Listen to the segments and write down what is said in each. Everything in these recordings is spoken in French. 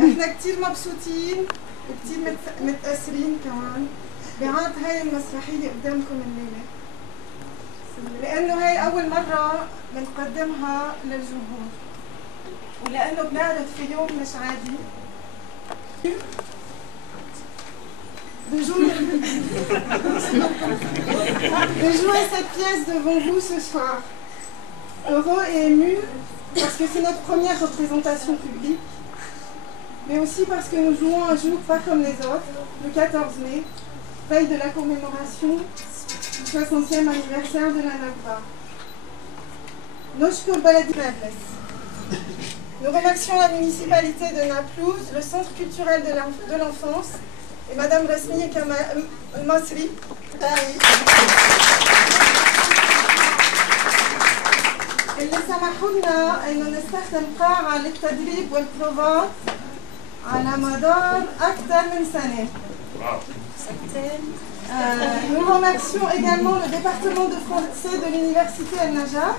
احنا كتير مبسوطين وكتير متأثرين كمان بعرض هاي المسرحية قدامكم الليلة، لأنه هاي أول مرة بنقدمها للجمهور، ولأنه بنعرض في يوم مش عادي. De jouer cette pièce devant vous ce soir. Heureux et ému parce que c'est notre première représentation publique, mais aussi parce que nous jouons un jour pas comme les autres, le 14 mai, veille de la commémoration du 60e anniversaire de la Nakba. Noshkur Baladi Nablès. Nous remercions la municipalité de Naplouse, le centre culturel de l'enfance et Madame Rasmi Masri. اللي سمحوا لنا انه نستخدم قاعة للتدريب والبروفات على مدار أكثر من سنة. Nous remercions également le département de français de l'université Al-Najaf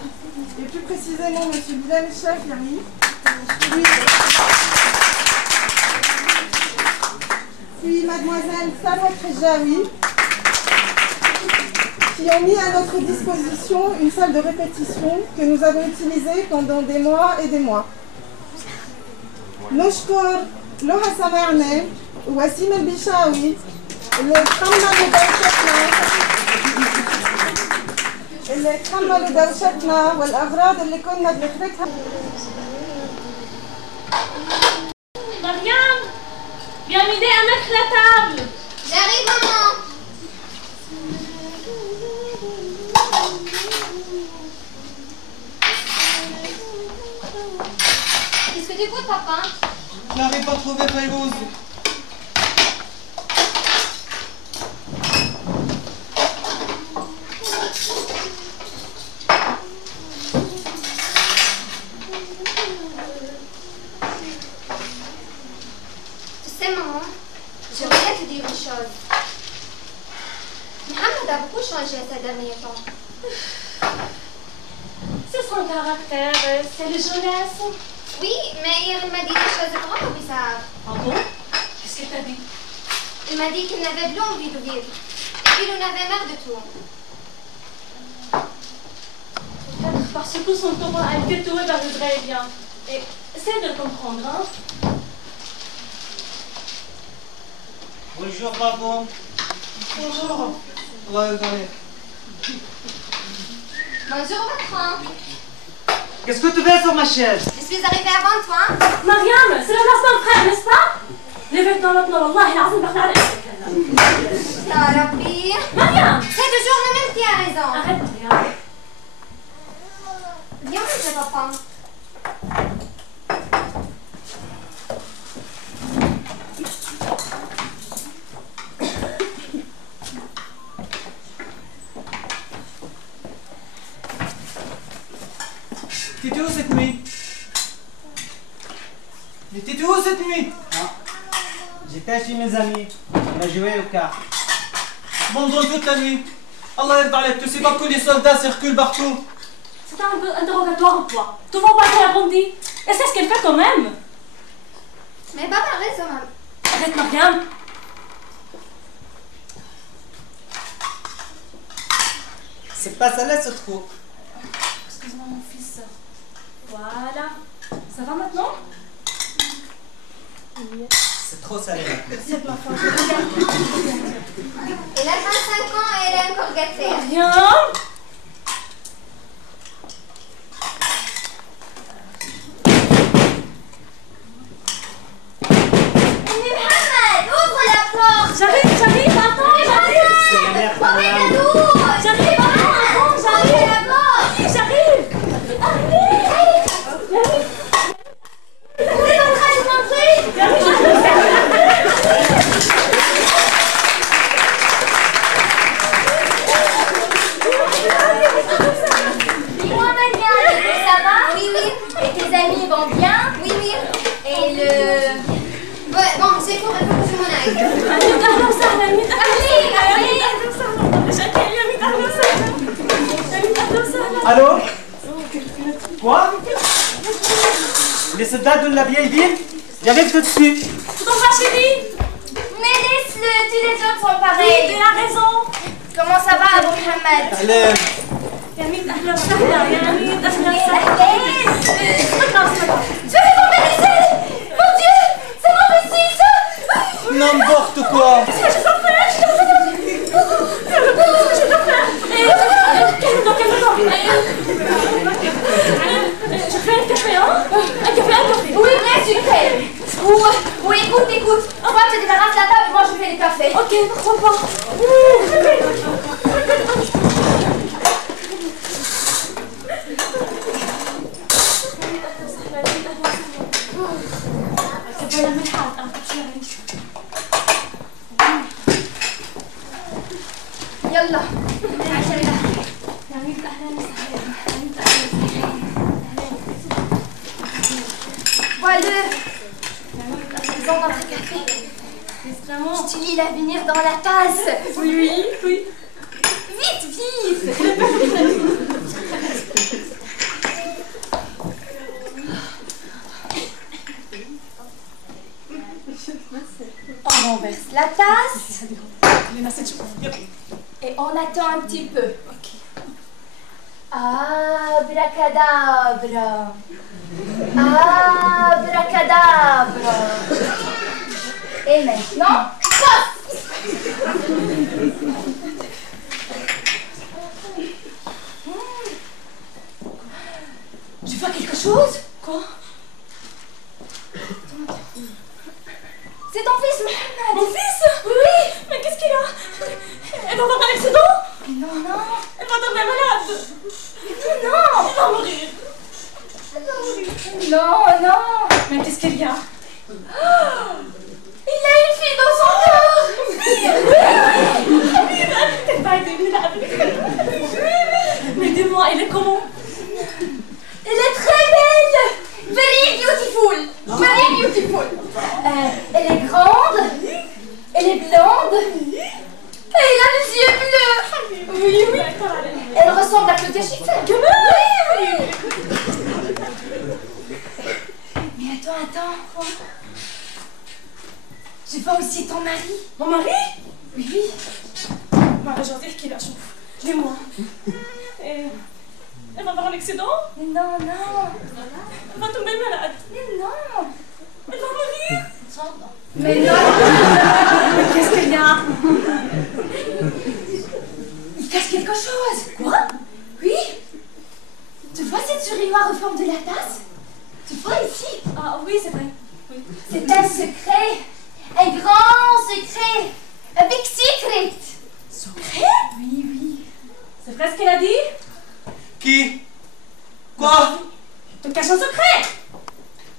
et plus précisément M. Bilal Shafiri, puis Mademoiselle Salwa Trejaoui, qui ont mis à notre disposition une salle de répétition que nous avons utilisée pendant des mois et des mois. نشكر لوها سمعنا ووسيم البيشاوي اللي تحملوا دوشتنا والأغراض اللي كنا بنتركها. مريم viens m'aider à mettre la table. J'arrive, maman. Qu'est-ce que tu écoutes, papa? Je n'arrive pas à trouver Fayrouz. Tu sais, maman, j'aimerais te dire une chose. Mohamed a beaucoup changé ces derniers temps. C'est son caractère, c'est le jeunesse. Oui, mais hier il m'a dit des choses vraiment bizarres. Ah bon? Qu'est-ce que t'as dit? Il m'a dit qu'il n'avait plus envie de vivre et qu'il en avait marre de tout. Peut-être parce que son temps a été tourné vers l'Israélien. Et essaie de le comprendre, hein? Bonjour, pardon. Bonjour. Allah يرضى. Bonjour, patron. Qu'est-ce que tu fais sur ma chaise? Je suis arrivée avant toi. Mariam, c'est la place d'un frère, n'est-ce pas? Les vêtements maintenant, والله العظيم بقطع عليك هلا. Ya Rabbi. Mariam! C'est toujours le même qui a raison. Arrête, Mariam. Viens manger, papa. T'étais où cette nuit? Mais t'étais où cette nuit? J'étais chez mes amis. On a joué au cartes. Pendant toute la nuit. Allah يرضى عليك, tu sais pas que les soldats circulent partout. C'est un interrogatoire ou quoi? Tu vas pas répondre? Et c'est ce qu'elle fait quand même. Mais papa a raison. Arrête, Mariam. C'est pas ça là ce trou. Excuse-moi, mon fils. Voilà. Ça va maintenant? C'est trop salé. C'est ma faute. Elle a 25 ans et elle est encore gâtée. Mariam! Mohamed, ouvre la porte. J'arrive, attends, j'arrive! Mohamed, ouvre. J'arrive, attends, Ouvre la porte. j'arrive! J'arrive! tout va bien? Oui, oui. Et le... Ouais, bon, c'est pour un peu que je m'en aille. أهلا وسهلا يا ميت أهلا وسهلا. Allô? Quoi? Les soldats de la vieille ville? J'arrive tout de suite. Ton va chérie? Mais laisse-le, tous les autres sont Oui, pareils. tu as raison. Comment ça va, Abou Mohamed? أهلا. يا ميت أهلا وسهلا يا ميت أهلا وسهلا. Tu as tomber les ailes! Mon Dieu! C'est mon récit, ça! N'importe quoi. Je fais un café, hein? Un café. Oui, très sucré. Oui, écoute. Toi, tu débarrasses la table, moi je fais le café. Ok, pourquoi pas? يلا voilà. Ils ont notre café. Tu lis l'avenir dans la tasse. Oui. Vite. On renverse la tasse. Et on attend un petit peu. Abracadabra. Abracadabra. Et maintenant, paf! Tu vois quelque chose? Quoi? C'est ton fils, Mohamed. Mon fils? Oui. Mais qu'est-ce qu'il a? Elle va avoir un accident? Non. Elle va tomber malade. Non. Elle va mourir. Non. Mais qu'est-ce qu'il y a? Il a une fille dans son corps. T'es pas été malade. Mais dis-moi, elle est comment? Elle est très belle. Very beautiful. Elle est grande. Elle est blonde. Et elle a les yeux bleus. Oui. Elle ressemble à Claudia Schiffer. Oui. Mais attends. Quoi? Je vois aussi ton mari. Mon mari? Oui. Bah, je veux dire qu'il a chaud. Dis-moi. Et... elle va avoir un accident? Non. Elle va tomber malade. Non. Elle va mourir. Mais non. Mais qu'est-ce qu'il y a? Il cache quelque chose. Quoi? Oui. Tu vois cette urinoir en forme de la tasse? Tu vois ici? Ah oui, c'est vrai. Oui. C'est un secret. Un grand secret. A big secret. Secret? Oui. C'est vrai ce qu'elle a dit? Qui? Quoi? Tu caches un secret?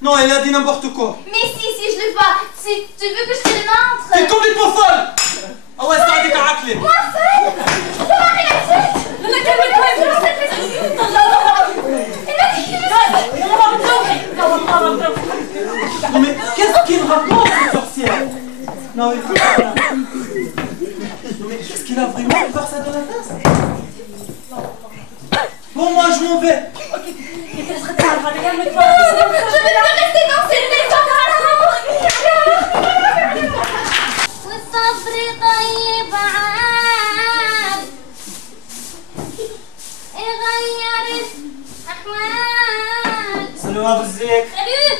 Non, elle a dit n'importe quoi. Mais si, je le vois. Si tu veux que je te le montre. T'es complètement folle. Ah ouais, ça a été عقلي. Moi folle. Ça m'a rien fait. لا كمل Non mais qu'est-ce qu'il raconte, cette sorcière? Non mais qu'est-ce qu'il a vraiment fait faire ça dans la tasse? Bon, moi je m'en vais. Je vais rester dans cette maison. والصبر طيب عاد غيرت أحوال. Salut Abou Zek. Salut.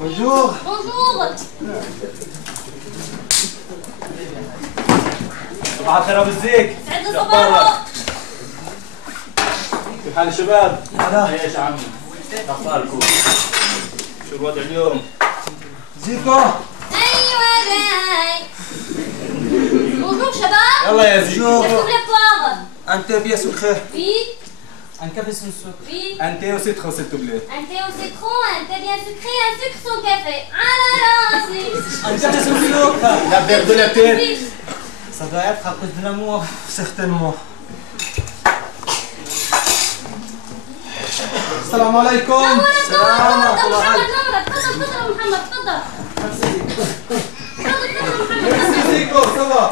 Bonjour. صباح الخير أبو زيك. سعد صباحك. كيف حال الشباب؟ ايش يا عمي؟ اخباركم؟ شو الوضع اليوم؟ زيكو. أيوة جاي. Bonjour شباب. يلا يا زيك. J'ouvre les poires. Un thé bien sucré. Oui. Un café sans sucre. Oui. Un thé au citron s'il te plaît. Un thé au citron, un thé bien sucré, un sucre sans café. على راسي. Un café sans sucre. La verre de la tête. Oui. Ça doit être à cause de l'amour, certainement. السلام عليكم. السلام ورحمة الله. محمد تفضل محمد تفضل. Merci Zico, ça va.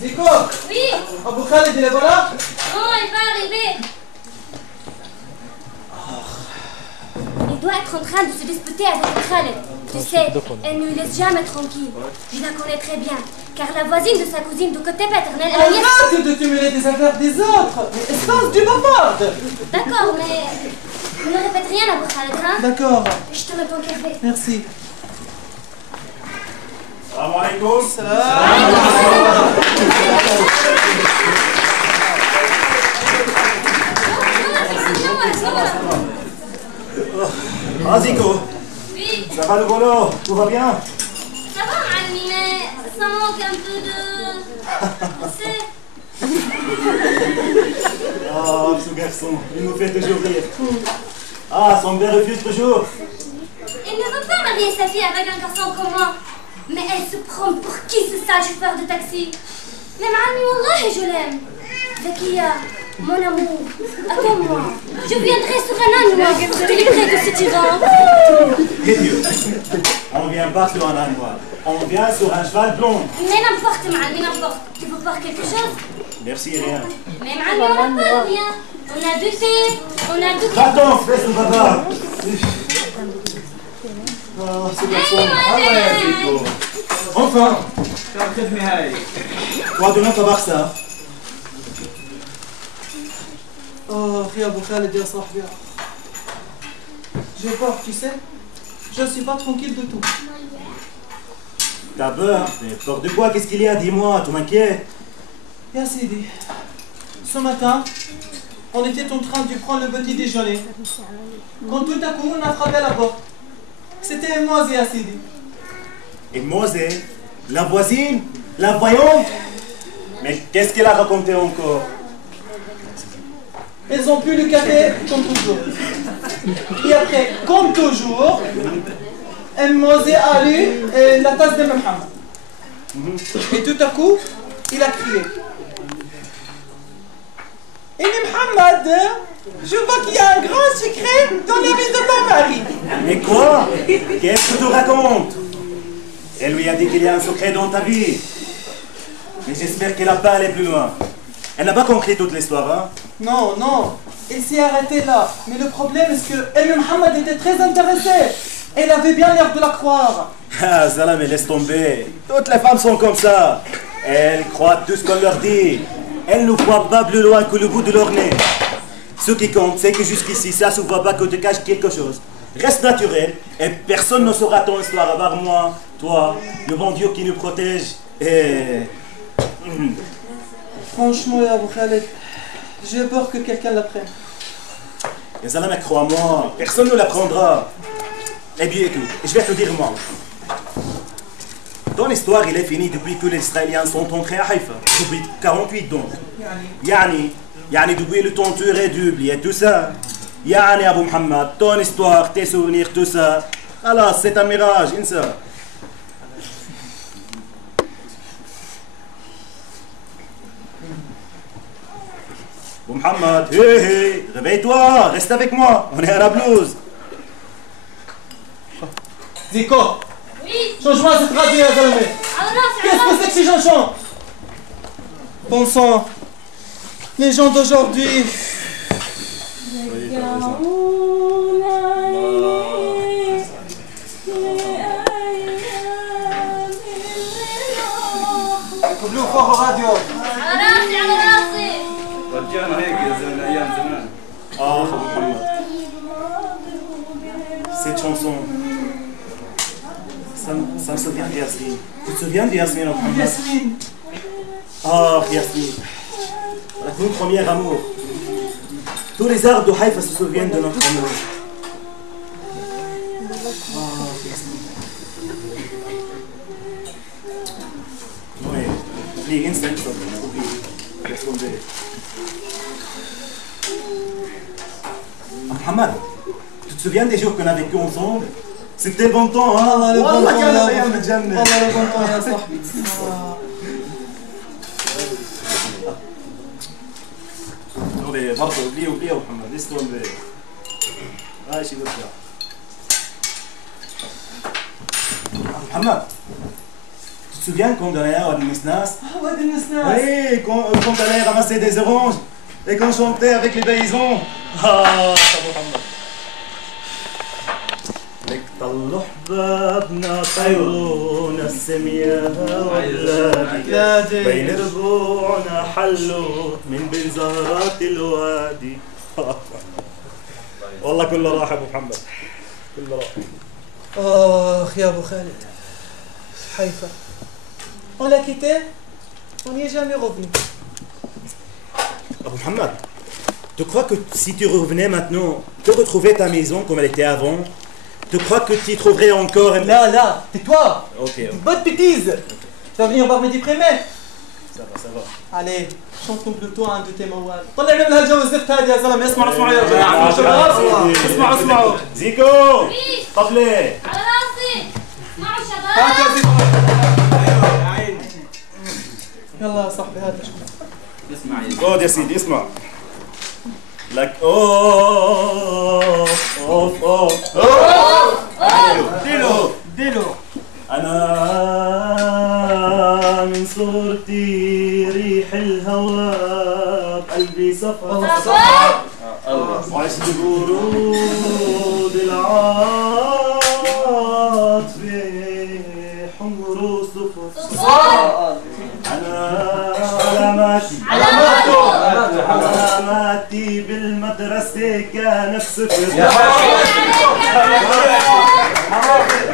Zico. Oui. Abou Khalid, il est voilà? Non, il va arriver. Il doit être en train de se disputer avec Khaled. Tu sais, elle ne le laisse jamais tranquille. Je la connais très bien, car la voisine de sa cousine du côté paternel, elle a... Arrête de te mêler des affaires des autres. Mais espace du bavarde. D'accord, mais... ne répète rien à votre Khaled, hein? D'accord. Je te mets ton café. Merci. Salam alaikum. Ah, Zico. Oui. Ça va le boulot? Tout va bien? Ça va, Malmi, mais ça manque un peu de... Tu sais... Ah, ce garçon, il nous fait toujours rire. Ah, son père refuse toujours. Elle ne veut pas marier sa fille avec un garçon comme moi. Mais elle se prend pour qui ce sale chauffeur de taxi? Mais Mami, Wallah, je l'aime. Zakia, mon amour, attends-moi. Je viendrai sur un âne noir pour te livrer de ce tyran. Et Dieu, on vient pas sur un âne noir, on vient sur un cheval blond. Mais n'importe, Mami, n'importe. Tu veux boire quelque chose? Merci, rien. Mais Mami, on n'a pas de rien. On a du thé, on a du... Va-t'en, fesse de bavard. Ah, ce garçon. Enfin. Toi, demain, tu vas ça. Oh, Ria Abou Khalid, ya sahbi. J'ai peur, tu sais. Je ne suis pas tranquille du tout. T'as peur? Mais peur de quoi? Qu'est-ce qu'il y a? Dis-moi, tu m'inquiètes. Ya Sidi, ce matin, on était en train de prendre le petit déjeuner. Quand tout à coup, on a frappé à la porte. C'était moi, Ya Sidi. Et Mosé, la voisine, la voyante. Mais qu'est-ce qu'elle a raconté encore? Ils ont pu le café, comme toujours. Et après, comme toujours, Mosé a lu la tasse de Mohamed. Et tout à coup, il a crié. Et Mohamed, je vois qu'il y a un grand secret dans la vie de ton mari. Mais quoi? Qu'est-ce que tu racontes? Elle lui a dit qu'il y a un secret dans ta vie. Mais j'espère qu'elle n'a pas allé plus loin. Elle n'a pas compris toute l'histoire, hein? Non, non, il s'est arrêté là. Mais le problème, c'est que Mohamed était très intéressé. Elle avait bien l'air de la croire. Ah, Zala, mais laisse tomber. Toutes les femmes sont comme ça. Elles croient tout ce qu'on leur dit. Elles ne voient pas plus loin que le bout de leur nez. Ce qui compte, c'est que jusqu'ici, ça ne se voit pas que tu caches quelque chose. Reste naturel et personne ne saura ton histoire à part moi, toi, le bon Dieu qui nous protège et... Franchement, Ya Abou Khalid, j'ai peur que quelqu'un l'apprenne. Et Zala, mais crois-moi, personne ne l'apprendra. Eh bien, écoute, je vais te dire moi. Ton histoire, il est finie depuis que les Israéliens sont entrés à Haïfa. Depuis 48 donc. Yani depuis le temps tu réduble et tout ça. Yani Abou Mohamed, ton histoire, tes souvenirs, tout ça. Alors, c'est un mirage, insa. Abou Mohamed, hé hé, réveille-toi, reste avec moi, on est à la blouse. Zico, Oui. change-moi cette radio, ya Zalmé. Alors, Qu'est-ce que c'est que ces chansons? Bon sang, les gens d'aujourd'hui. قبلوا فوق الراديو. على راسي على راسي. رجعنا هيك يا زلمه ايام زمان. Ah, Abou Mohamed. Cette chanson, ça me souvient de Yasmine. Tu te souviens de Yasmine, Abou Mohamed? Yasmine. Ah, Yasmine. Notre premier amour. Tous les arbres de Haïfa se souviennent de notre amour. Ah, Yasmine. Oui, oublie, instant, oublie. Laisse tomber. Mohamed, tu te souviens des jours qu'on a vécu ensemble? C'était le bon temps, hein? Allah, le bon Wallah, temps, كان ya الأيام Abou- الجنة. Allah, le bon temps, ya صاحبي. tomber. برضه oublie محمد, laisse tomber. Ouais, je veux ça. Mohamed, tu te souviens quand on allait à Wadi Nesnas? Ah, Wadi Nesnas. Oui, quand on allait ramasser des oranges et qu'on chantait avec les paysans. Ah, ça Mohamed. طلوا حبابنا طيرونا السمياء والبلادي بين ربوعنا حلوا من بين زهرات الوادي. والله كله راح ابو محمد, كله راح. يا ابو خالد, Haïfa. On l'a quitté, on n'y est jamais revenu. Abou Mohamed, tu crois que si tu revenais maintenant, te retrouver ta maison comme elle était avant, tu crois que tu y trouverais encore un... Là, tais-toi. Ok. Bonne bêtise. Tu vas venir voir mes déprimés. Ça va. Allez, chantons plutôt un de tes mawal. طلع لنا الجو الزفت هذه يا زلمه. اسمعوا يا جماعه. اسمعوا. زيكو. طفلي. على راسي. اسمعوا شباب. هات يا زيكو. يلا يا صاحبي هات. اسمع يا خذ يا سيدي اسمع. لك اوف ديلو أنا من صورتي ريح الهوى بقلبي صفا وعشت برود العاطفة حمر وصفر. أنا علاماتي بالمدرسة كانت صفر.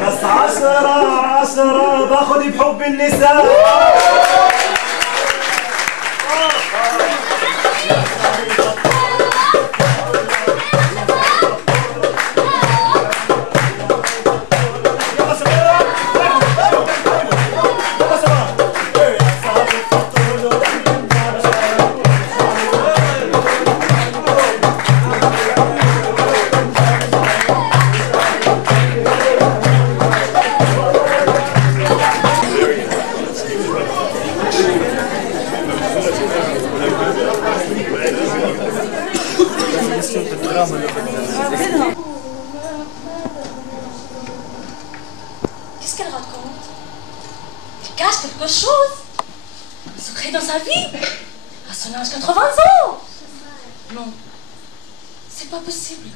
بس 10 باخد بحب النساء. Qu'est-ce qu'elle raconte? Elle cache quelque chose? Un secret dans sa vie? À son âge, 80 ans? Non, c'est pas possible.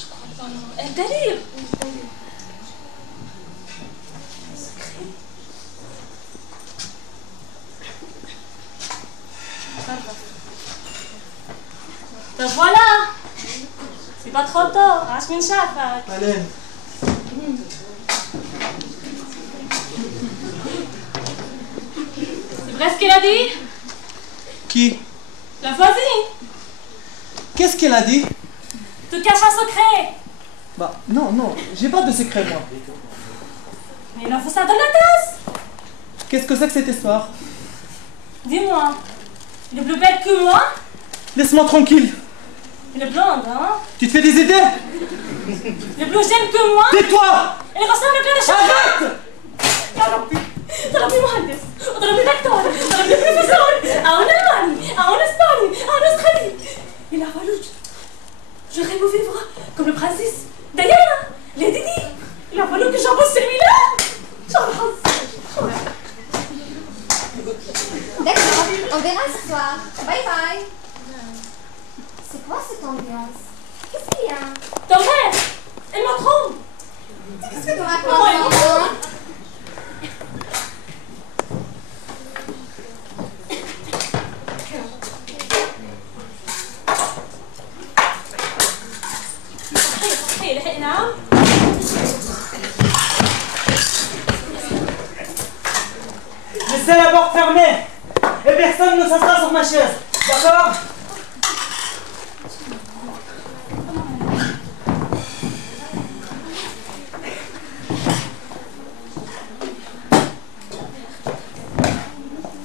Je crois pas, non. Elle délire. Ben voilà! C'est pas trop tôt, عاش شافك. Allez. C'est vrai ce qu'elle a dit? Qui? La voisine! Qu'est-ce qu'elle a dit? Te cache un secret! Bah, non, j'ai pas de secret moi. Mais il en faut ça dans la tasse! Qu'est-ce que c'est que cette histoire? Dis-moi, elle est plus belle que moi? Laisse-moi tranquille. Elle est blonde, hein? Tu te fais des idées? Elle est plus jeune que moi? Tais-toi! Elle ressemble à plein de choses! Arrête! يا ربي ضربني مهندس وضربني دكتور ضربني بروفيسور أو ألماني أو إسباني أو أسترالي. Il a fallu. Je rêve de vivre comme le princesse Diana, Lady Di. Il a fallu que j'embauche celui-là. J'embrasse. D'accord, on verra ce soir. Bye bye. C'est quoi cette ambiance? Qu'est-ce qu'il y a? Ta mère, elle me trompe. Qu'est-ce que tu racontes, enfant? Laissez la porte fermée et personne ne s'assoit sur ma chaise, d'accord?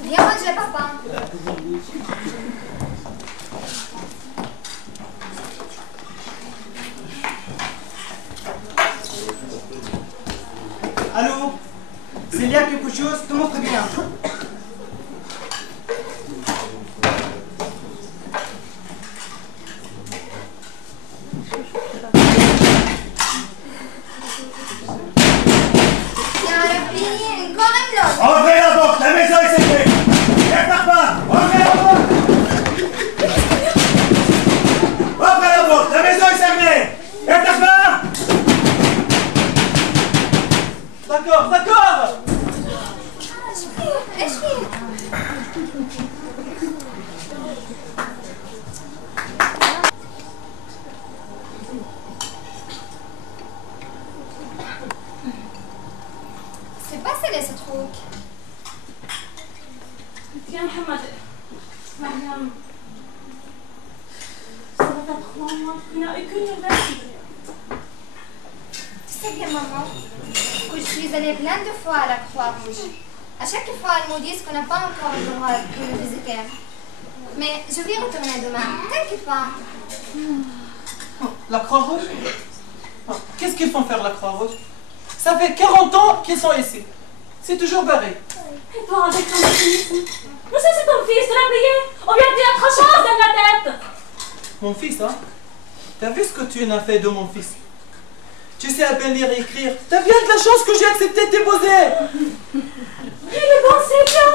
Viens manger, papa. Allô? S'il y a quelque chose, te montre bien. ليه ستروك؟ يا محمد مريم ça va pas trop moi il n'a aucune nouvelle. Tu sais bien, maman, que je suis allée plein de fois à la Croix-Rouge. À chaque fois, ils me disent qu'on n'a pas encore le droit de le visiter. Mais je vais retourner demain, t'inquiète pas. La Croix-Rouge? Qu'est-ce qu'ils font faire la Croix-Rouge? Ça fait 40 ans qu'ils sont ici. C'est toujours barré. Et toi avec ton fils? Monsieur, c'est ton fils, tu l'as payé? On lui a dit autre chose dans la tête. Mon fils, hein? T'as vu ce que tu en as fait de mon fils? Tu sais à peine lire et écrire. T'as bien de la chance que j'ai accepté de t'épouser. Il est bon, c'est bien.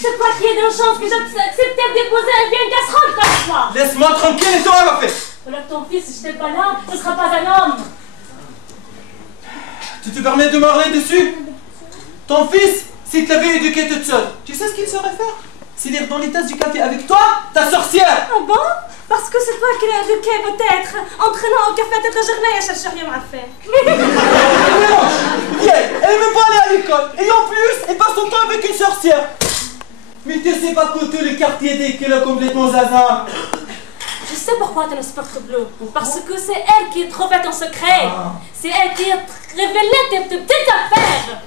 C'est toi qui as de la chance que j'ai accepté de déposer un bien casserole comme ça. Laisse-moi tranquille et toi à ma fête. Alors ton fils, si je n'étais pas là, ce ne sera pas un homme. Tu te permets de m'arler dessus? Ton fils, s'il t'avait éduqué toute seule, tu sais ce qu'il saurait faire? C'est lire dans les tasses du café avec toi, ta sorcière. Ah bon? Parce que c'est toi qui l'as éduqué peut-être, en traînant au café toute la journée à chercher rien à faire. Elle ne veut pas aller à l'école, et en plus, elle passe son temps avec une sorcière. Mais tu sais pas que tous les quartiers dès qu'elle est complètement zaza. Je sais pourquoi tu ne supportes plus. Parce que c'est elle qui est trop faite en secret. C'est elle qui a révélé tes petites affaires.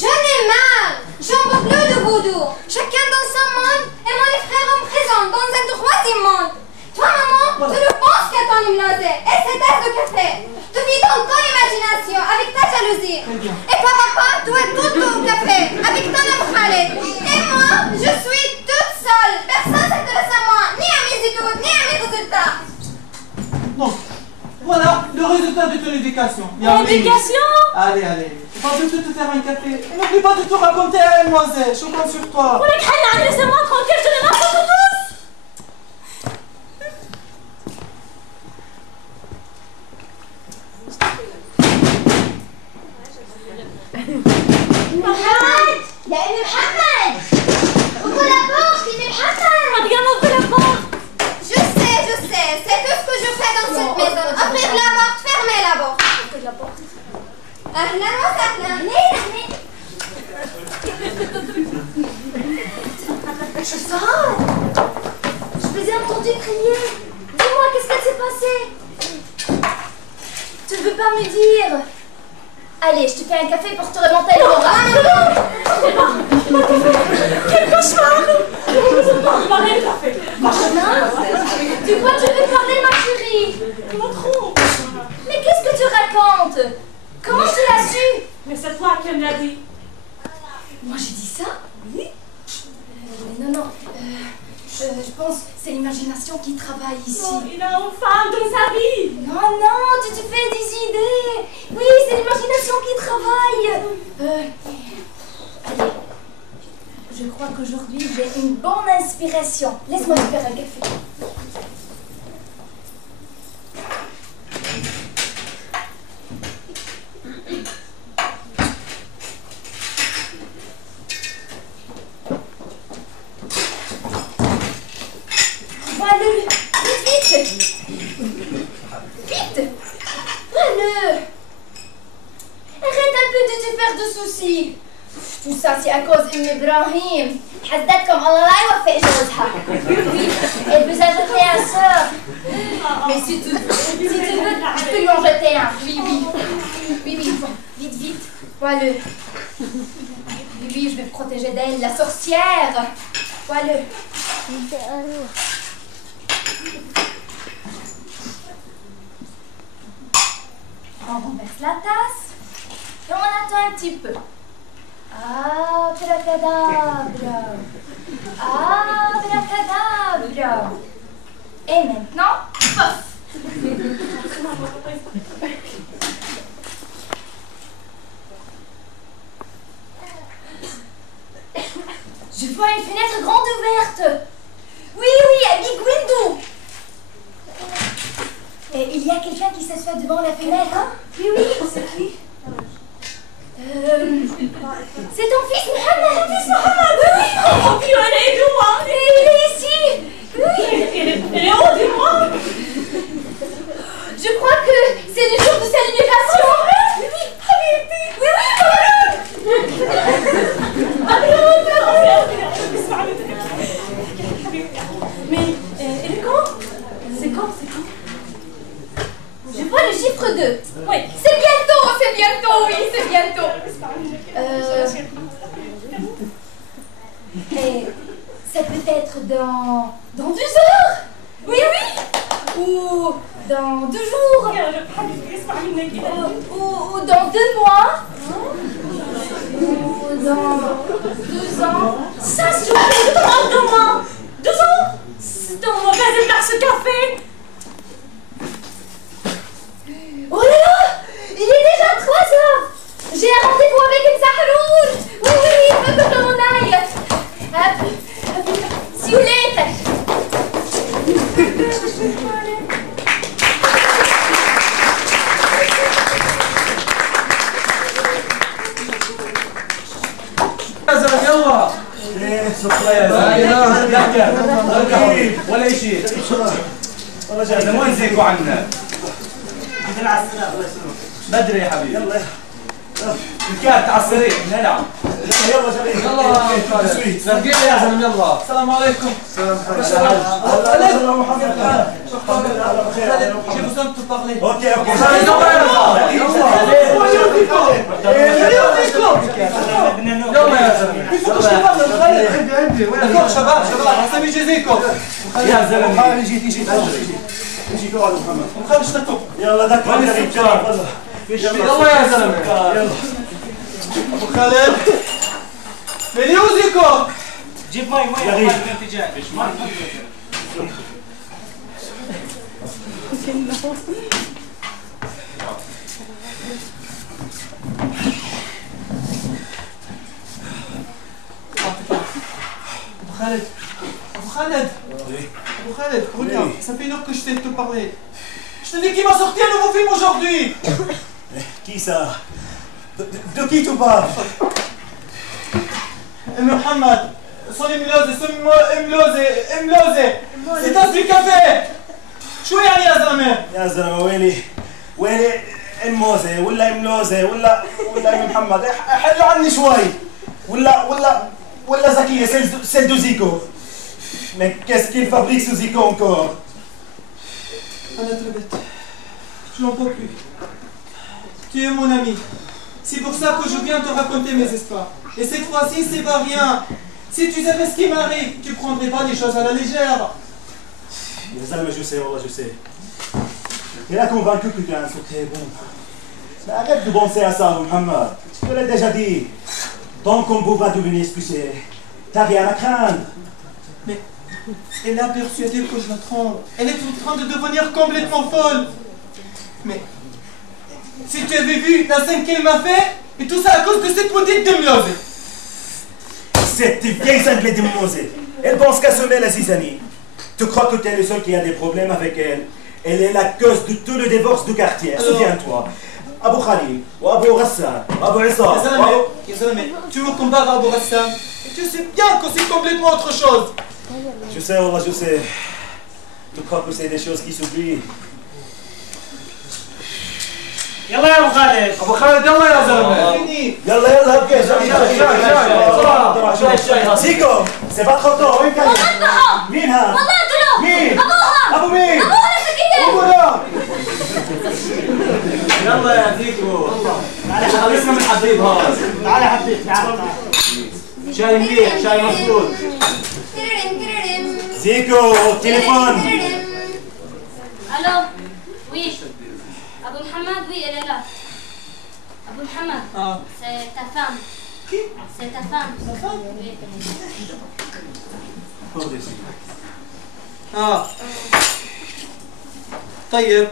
J'en ai marre! J'en peux plus de vaudou! Chacun dans son monde et moi les frères en prison dans un troisième monde! Toi, maman, tu le penses qu'à ton hypnose et ces tasses de café! Tu vis dans ton imagination avec ta jalousie! Et toi, papa, tu es tout au café avec ton amour Khaled! Et moi, je suis toute seule! Personne s'intéresse à moi, ni à mes études, ni à mes résultats! Donc, voilà le résultat de ton éducation. Éducation? Allez, allez. Pas du tout te faire un café. Et n'oublie pas de tout raconter à elle, mademoiselle. Je compte sur toi. Vous les craignez, laissez-moi tranquille, je les marche pour tous. محمد! يا ابن محمد! ouvre la porte, ابن محمد! Mariam, ouvrez la porte. Je sais, c'est tout ce que je fais dans cette maison. Ouvrir la porte, fermer la porte. Ouvrez la porte. أهلا وسهلا. Sarah, je vous ai entendu crier. Dis-moi, qu'est-ce qui s'est passé? Tu ne veux pas me dire? Allez, je te fais un café pour te remonter le moral. Quel cauchemar. Parlez de café. Tu vois, tu veux parler, ma chérie? Je m'en trompe. Mais qu'est-ce que tu racontes? Comment tu l'as su? Mais c'est toi qui me l'as dit. Moi, j'ai dit ça? Oui. Non. Je pense que c'est l'imagination qui travaille ici. Oh, il a une femme dans sa vie. Non, tu te fais des idées. Oui, c'est l'imagination qui travaille. Allez, je crois qu'aujourd'hui, j'ai une bonne inspiration. Laisse-moi te faire un café. Voilà, vite! Vite! Voilà! Arrête un peu de te faire de soucis. Tout ça, c'est à cause d'Ibrahim. حددكم الله لا يوفق جوزها. Oui, elle vous a jeté un sort. Mais si tu veux, je peux lui en jeter un. Oui, vite. Voilà. Oui, je vais me protéger d'elle, la sorcière. Voilà. On renverse la tasse et on attend un petit peu. Abracadabra. Et maintenant, pof. Je vois une fenêtre grande ouverte. Oui, un big window. Et il y a quelqu'un qui s'assoit devant la fenêtre. Oui, c'est qui? C'est ton fils Mohamed. Oui. Oh mon Dieu, elle est loin. Et il est ici. Oui. Elle est où, dis-moi? Je crois que c'est le jour de sa libération. Oui. bientôt, oui, c'est bientôt. Et c'est peut-être dans 2 heures. Oui, oui. Ou dans 2 jours. Ou dans 2 mois. Ou dans 2 ans. Ça suffit, je te parle de moi. 2 ans. C'est ton mauvaise place ce café. Oh là là, il est déjà 3 heures. J'ai un rendez-vous avec une Sahroun. Oui, oui, il veut que l'on aille. See you later. يلا ولا شيء والله جاي ما نزيكوا عنا بدري يا حبيبي يلا الكارت على السريع نلعب يلا جميل يلا نرجع يا زلمه يلا السلام عليكم السلام يلا يا زلمه فوق شباب حسب يجازيكم يا زلمه جيت محمد خلينا نشتغل يلا ذاك يلا يا زلمه يلا ابو خالد مليوزيكو جيب مي يا غير الاتجاه Abou Khaled, regarde, ça fait une heure que je t'ai te parler. Je te dis qu'il m'a sorti un nouveau film aujourd'hui. Qui ça? De qui tu parles? Mohamed, son املوزي c'est un du café. شو يعني يا زلمه؟ يا زلمه ويلي الموزه ولا املوزه ولا محمد حلوا عني شوي ولا زكيه celle de Zico. Mais qu'est-ce qu'il fabrique ce Zico encore? Anna très bête. Je n'en peux plus. Tu es mon ami. C'est pour ça que je viens te raconter mes histoires. Et cette fois-ci, c'est pas rien. Si tu savais ce qui m'arrive, tu prendrais pas les choses à la légère. Je sais, je sais. Il a convaincu que tu es un secret bon. Mais arrête de penser à ça, Mohamed. Je te l'ai déjà dit. Tant qu'on pourra devenir expulsé, t'as rien à craindre. Mais elle a persuadé que je la trompe. Elle est en train de devenir complètement folle. Mais si tu avais vu la scène qu'elle m'a fait, et tout ça à cause de cette maudite Demlose. Cette vieille cinglée de Mosée, elle pense qu'à semer la zizanie. Tu crois que tu es le seul qui a des problèmes avec elle? Elle est la cause de tout le divorce du quartier. Souviens-toi. Abou Khalil, ou Abou Rassan, Abou Issa. Tu me compares à Abou Rassan. Et tu sais bien que c'est complètement autre chose. Je sais, Wallah, je sais. Tu crois que c'est des choses qui s'oublient? يلا يا ابو خالد يلا يا زلمه فيني يلا ابكي زيكو c'est pas trop tôt مين ها؟ والله طلعوا مين؟ ابوها ابو مين؟ ابوها سكينه ابونا يلا يا زيكو تعال خلصنا من حبيب هذا تعال يا حبيب تعال شاي مليح شاي مظبوط زيكو تليفون الو وي Abou Mohamed, oui, elle est là. Abou Mohamed, c'est ta femme. Qui? C'est ta femme. Ma femme? Oui. طيب.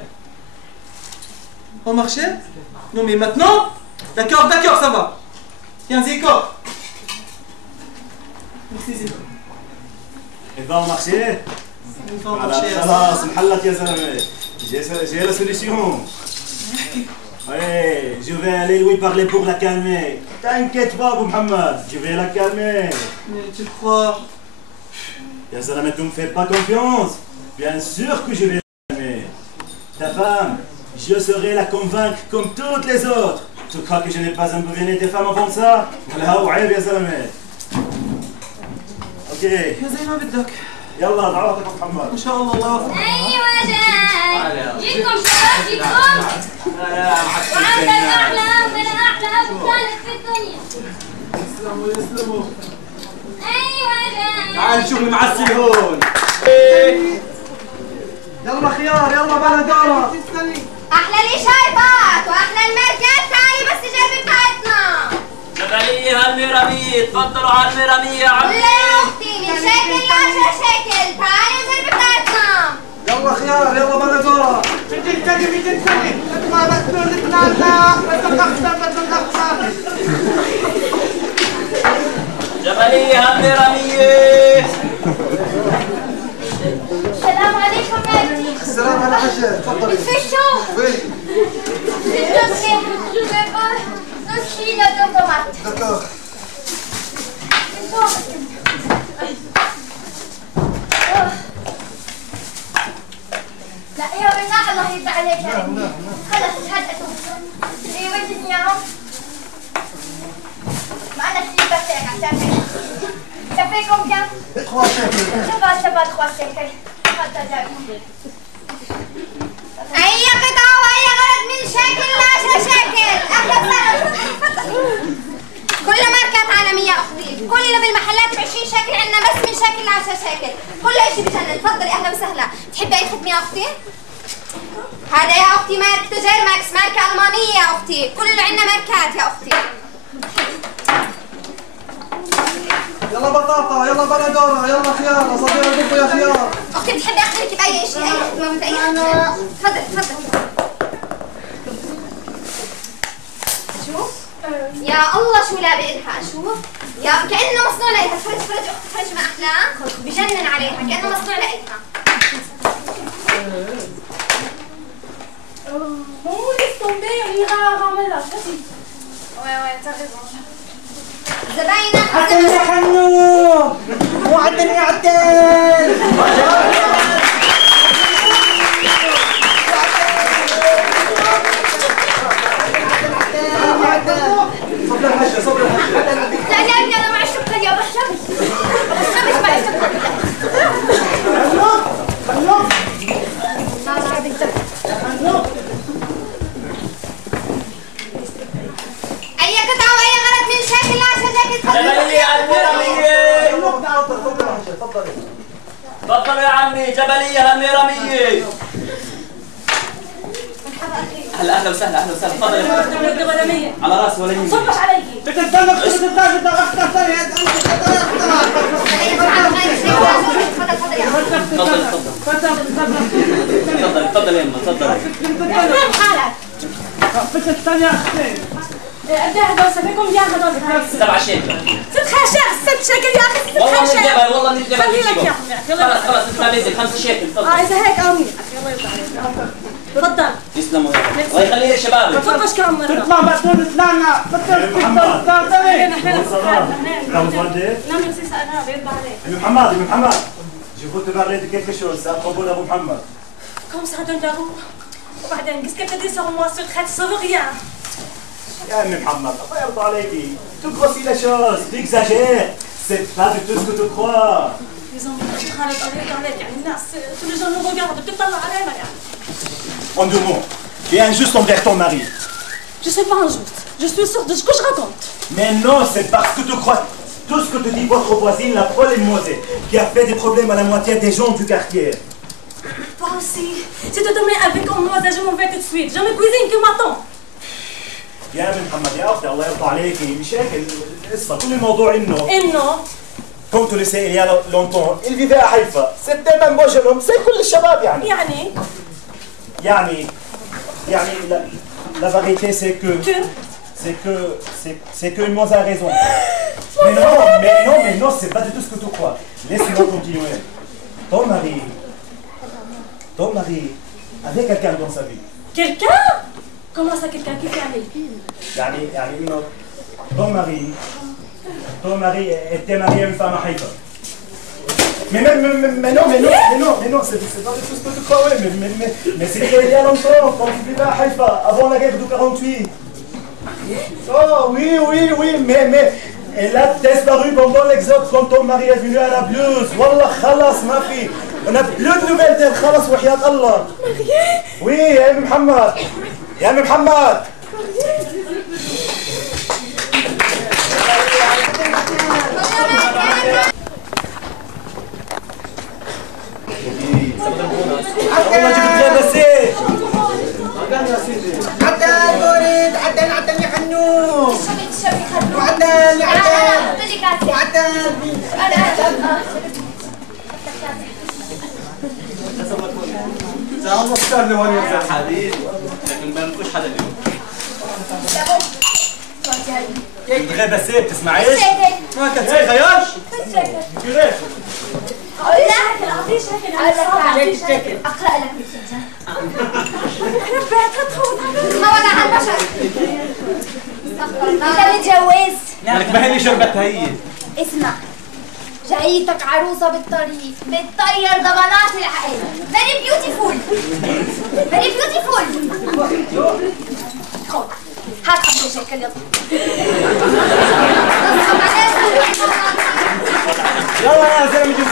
On marchait? Non mais maintenant? D'accord, ça va. Tiens, Zico. Merci Zico. Elle va marcher? On va marcher. خلاص انحلت يا زلمه. J'ai la solution. Ouais, je vais aller lui parler pour la calmer. T'inquiète pas, Abou Mohamed, je vais la calmer. Mais tu crois? Ya Salam, tu me fais pas confiance? Bien sûr que je vais la calmer. Ta femme, je saurai la convaincre comme toutes les autres. Tu crois que je n'ai pas embourbonné tes femmes avant ça? Là, ouais, ya Salam. Ok. يا زي ما بدك. يلا دعواتك ابو محمد. ان شاء الله الله يوفقك. ايوه جاي. جيكم شباب جيكم. وعندك اعلى. المعسل هون. يلا خيار يلا بندورة. احلى الاشاربات واحلى الماركات، تعالي بس جربي بتاعتنا. جبلية هالميرامية، تفضلوا على الميرامية يا عمي. لا يا اختي من شكل ل10 شكل، تعالي جربي بتاعتنا. يلا خيار يلا بندورة. جبلية هالميرامية. السلام عليكم مالتي. السلام على حاجة تفضلي. الفشو. وين؟ نص كيلو طماطم. دكتور. لا يا بنات الله يرضى عليك يا امي. خلص هدأتوا. ايه وين اليوم؟ معنا شيء بسيط عشان كافيه. كافيه كومبيان؟ 3 شيكل. شباب 3 شيكل. أي قطعة وأي غرض من شكل ل10 شكل. أهلا وسهلا. كل ماركات عالمية أختي، كله بالمحلات ب20 شكل، عندنا بس من شكل ل10 شكل، كله إشي بجنن. تفضلي أهلا وسهلا. تحبي أي خدمة يا أختي؟ هذا يا أختي ماركة جيرماكس، ماركة ألمانية يا أختي، كله عندنا ماركات يا أختي. يلا بطاطا يلا بندورة يلا خيار صديق البطو يا خيار. أختي بتحبي أخبرك بأي شيء؟ أي خدمة بأي خدمة؟ تفضلي تفضلي. شو؟ يا الله شو لا بإلها شو؟ يا كأنه مصنوع لإلها. فرج فرج أختي فرج ما أحلى، بجنن عليها كأنه مصنوع لإلها. Maman, laisse tomber, on ira ramener la petite. Ouais, t'as raison. زباينك عدل يا حنون مو عدل يا عدل. صبر يا حاجة صبر يا حاجة. لا يا ابني أنا معي سكر يا بشربش. بشربش معي سكر. أي قطعة وأي غرض من شكل ل10 شكل. جبلية هالميرامية. تفضلي. تفضلوا يا عمي. جبلية هالميرامية. هلا اهلا وسهلا اهلا وسهلا. تفضلي. على راسي ولا يهمك. صبش عليكي. تفضل يما تفضل. كيف حالك؟ قد ايه هدول سافيكم بيان هدول 7 شيكل. 6 شيكل يا اخي 6 والله من شيكل. الجبل والله من الجبل. خلي لك اياهم خلص خلص اسمع بيزك 5 شيكل. تفضل. اذا هيك امين. الله يرضى عليك. تفضل. يسلموا يا رب. الله يخلي لي شبابي. صبش كم مرة. تطلع بطول طلعنا. محمد Mohamed, Mohamed, je veux te parler de quelque chose, c'est à propos d'Abou Mohamed. Comme ça donne la roue. وبعدين qu'est-ce que tu dis sur moi sur traite sur rien. يا عمي محمد الله يرضى عليكي. Tu grossis les choses, tu exagères. C'est pas du tout ce que tu crois. Ils ont خالد الله يرضى عليك يعني الناس tous les gens nous regardent بتطلع علينا يعني. En 2 mots, tu es injuste envers ton mari. Je suis pas injuste. Je suis sûre de ce que je raconte. Mais non, c'est parce que tu crois tout ce que te dit votre voisine, la folle Mosée, qui a fait des problèmes à la moitié des gens du quartier. Toi aussi. Si tu te mets avec moi, je m'en vais tout de suite. Je ne cuisine que maintenant. يا ابن محمد يا اختي الله يرضى عليكي مشاكل القصه كل الموضوع انه Comme tu le sais, il y a longtemps, il vivait à Haïfa. C'était un beau jeune homme, c'est كل الشباب يعني. يعني la vérité c'est que Mosée a raison. Mais non, c'est pas du tout ce que tu crois. Laisse-moi continuer. Ton mari avait quelqu'un dans sa vie. Quelqu'un? Comment ça quelqu'un qui fait avec? يعني إنه ton mari était marié à une femme à Haïfa. Mais non, c'est pas du tout ce que tu crois, ouais, mais c'était il y a longtemps, quand tu vivais à Haïfa, avant la guerre de 48. Oh oui, mais elle a disparu pendant l'exode quand ton mari est venu à la blouse. Wallah, khalas, ma fille. On n'a plus de nouvelles d'elle, khalas, wahiyat Allah. Oui, يا أمي محمد. انا مختار لي هون يا حبيبي لكن ما نكونش حدا اليوم تغيب بس بتسمعيش؟ ما كتسمعي خياش؟ كيف؟ اعطيه شكل اعطيه شكل اقرا لك الفنجان خوض على البشر انت متجوز لك ما هي اللي شربتها هي اسمع جايتك عروسة بالطريق بتطير ضمانات العائلة very beautiful very beautiful خذ هات 5 شكل يلا يلا يا زلمه جيب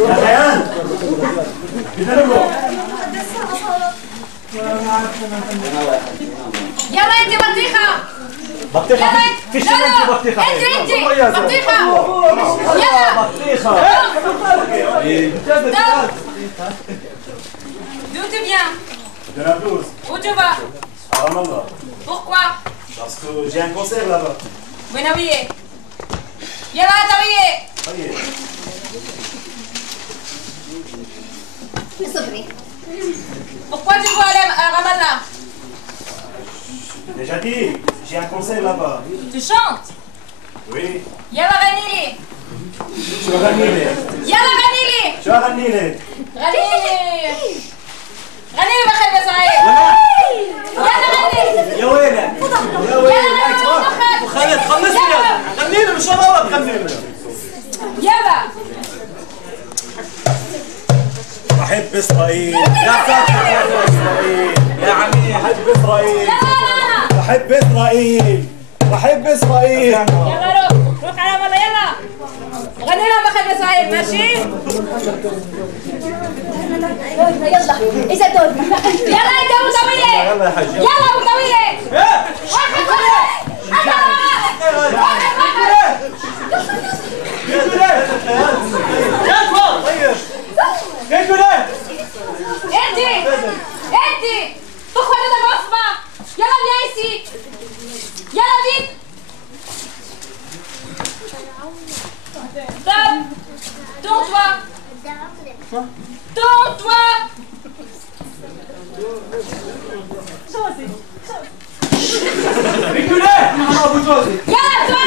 يا خيال بدنا نروح يلا انت بطيخة بطيخه فيش انت بطيخه انت بطيخة يلا بطيخه D'où tu viens? De la blouse. Où tu vas? À Ramallah. Pourquoi? Parce que j'ai un concert là-bas. Bien habillé. يلا habillé. Voyez. صبري Pourquoi tu veux aller à Ramallah? Déjà dit, j'ai un concert là-bas. Tu chantes? Oui. يلا غني لي. شو غني لي؟ يلا غني لي. شو غني لي؟ غني لي. غني لي بخير يا سعيد. يلا غني. يا ويلك يا ويلك وخالد خلصني غني له ان شاء الله تغني له يلا. بحب اسرائيل. يا ساتر يا اسرائيل. يا عمي بحب اسرائيل. يلا. بحب اسرائيل. بحب اسرائيل. يلا روح على رمضان يلا. غني لهم بخير يا سعيد ماشي؟ يلا اذا دول يلا انت ابو طويله. يلا يا حاج يلا ابو طويله. Aide! Pourquoi ne t'avance pas? Yalla, viens ici! Yalla, vite! Stop! Tourne-toi! Tourne-toi! Yalla, toi!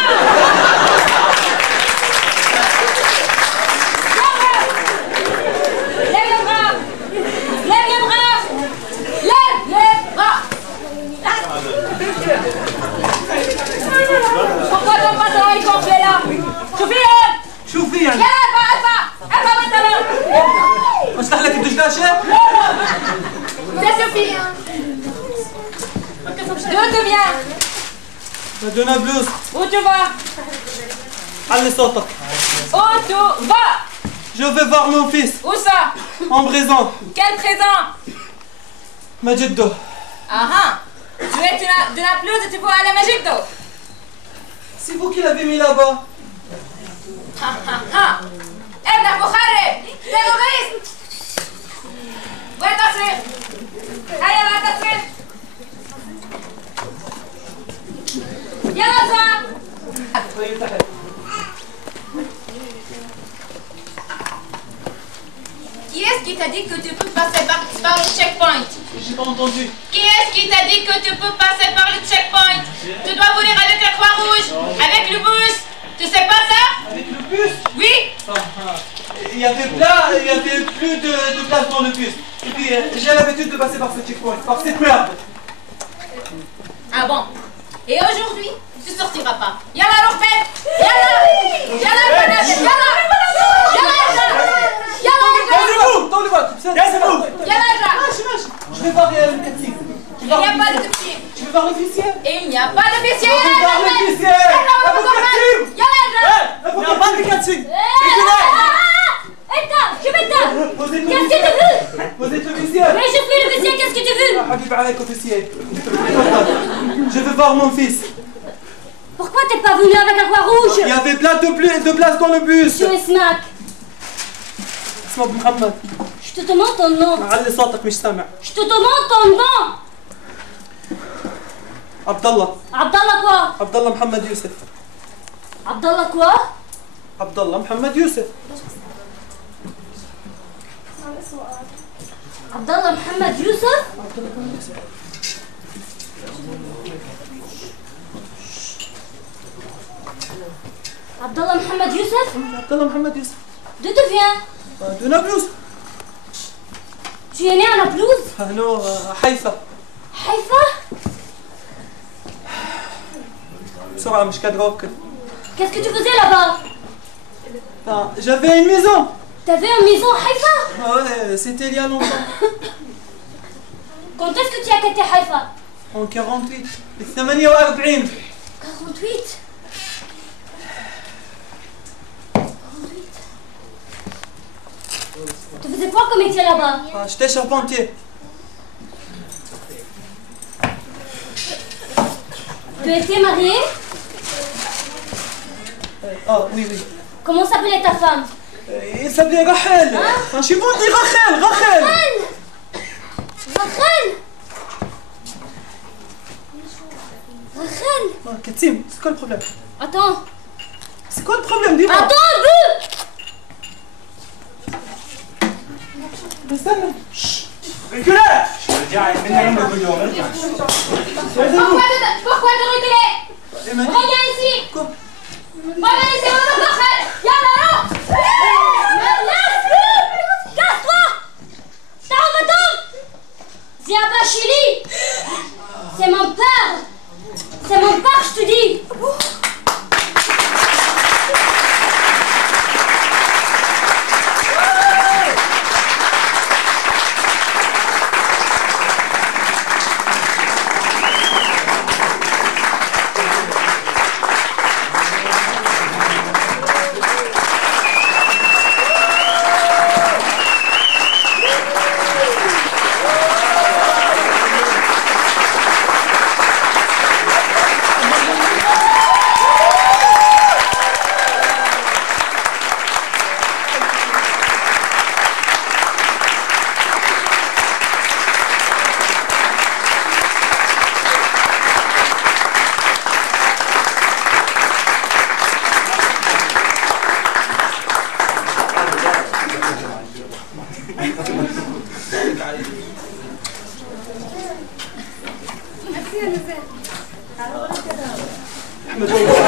Lève les bras! Lève les bras! Lève les bras! Pourquoi ton pantalon est complet là? شوفيهم! شوفي يعني يلا ارفع pantalon! افتح لك الدشداشه Ça suffit! D'où tu viens? مدينة بلوز Où tu vas? علي صوتك. Où tu vas? Je vais voir mon fils Où ça? en présent. Quel présent? مجده. Ah ah! Tu es de la pelouse et tu peux aller à Magicto? C'est vous qui l'avez mis là-bas. Ha ha ha! ابنك مخرب! تيروريست! وين تصريخ؟ هيا لا تصريخ! يلا ادفع! Qui est-ce qui t'a dit que tu peux passer par le checkpoint? J'ai pas entendu. Qui est-ce qui t'a dit que tu peux passer par le checkpoint? Tu dois venir avec la Croix-Rouge, avec le bus. Tu sais pas ça? Avec le bus. Oui? Il y avait plus de place dans le bus. Et puis j'ai l'habitude de passer par ce checkpoint, par cette merde. Ah bon? Et aujourd'hui, tu sortiras pas. Yalla Roufet! Yalla! Yalla Yalla! Yalla! Yalla! Je vais voir le taxi. Il n'y a pas de dossier. Je vais voir l'officier. Et il n'y a pas de dossier. Je vais voir l'officier. Il n'y a pas de taxi. شو بدك؟ Vous êtes Qu'est-ce que tu veux? Vous êtes l'officier. Mais je suis le monsieur, qu'est-ce que tu veux? حبيب عليك officier. Je vais voir mon fils. Pourquoi t'es pas venu avec la Croix-Rouge? Il y avait plein de place dans le bus. شو اسمك؟ اسمه محمد. Je te demande ton nom. علي صوتك مش سامع. Je te demande ton nom. Abdallah. Abdallah quoi? Abdallah Mohamed Youssef. Abdallah quoi? Abdallah Mohamed Youssef. Abdallah Mohamed Youssef? Abdallah Mohamed Youssef? Abdallah Mohamed Youssef. D'où tu viens? De Naplouse. Tu es né à Naplouse? Non, Haïfa. Haïfa? بسرعة مش كدروك. Qu'est-ce que tu faisais là-bas? J'avais une maison. T'avais une maison à Haïfa? Ouais, c'était il y a longtemps. Quand est-ce que tu as quitté Haïfa? En 48. 48. 48? Tu faisais quoi comme métier là-bas? J'étais charpentier. Tu étais marié? Ah oui, oui. Comment s'appelait ta femme? Il s'appelait Rachel. Je suis bon, dis Rachel, Rachel. Rachel? Rachel? Katim, c'est quoi le problème? Attends. C'est quoi le problème? Dis-moi. Attends, Bou! Reculez! Pourquoi te reculer? Reviens ici! Quoi? Reviens ici, on va Rachel! Yalla, non! Casse-toi! T'as va-t'en! Ziaba Chili! C'est mon père! C'est mon père, je te dis! احمد والله